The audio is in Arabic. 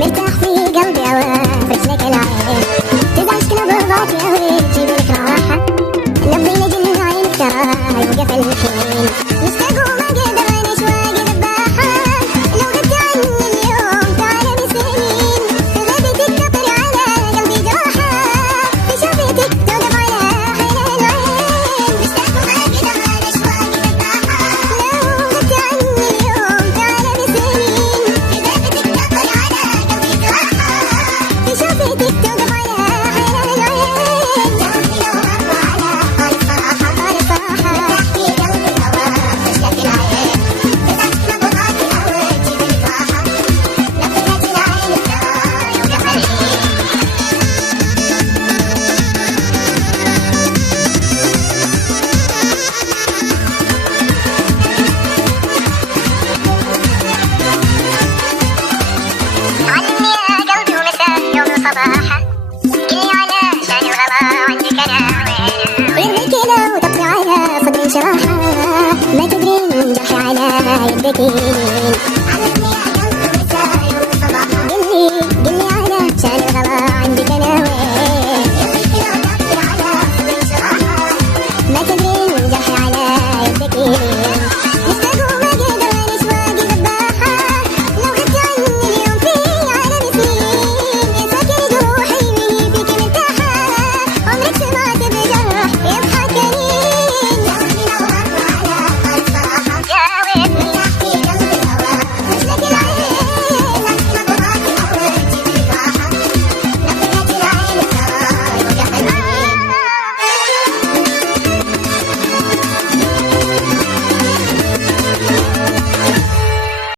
مرتاح في قلبي وافرش لك العين، تزعجك نبضات يا وليد تجيب لك راحة، لفظي لجن عينك ترى يوقف الحين، مشتاق وما قدر نشواق ذباحة، لو غبت عني اليوم تعلم سنين، في غيبتك تطري على قلبي جراحة، في شوفتك توقف على حين العين، مشتاق وما قدر نشواق ذباحة، لو غبت عني اليوم تعلم سنين، في غيبتك تطري على قلبي جراحة، في شوفتك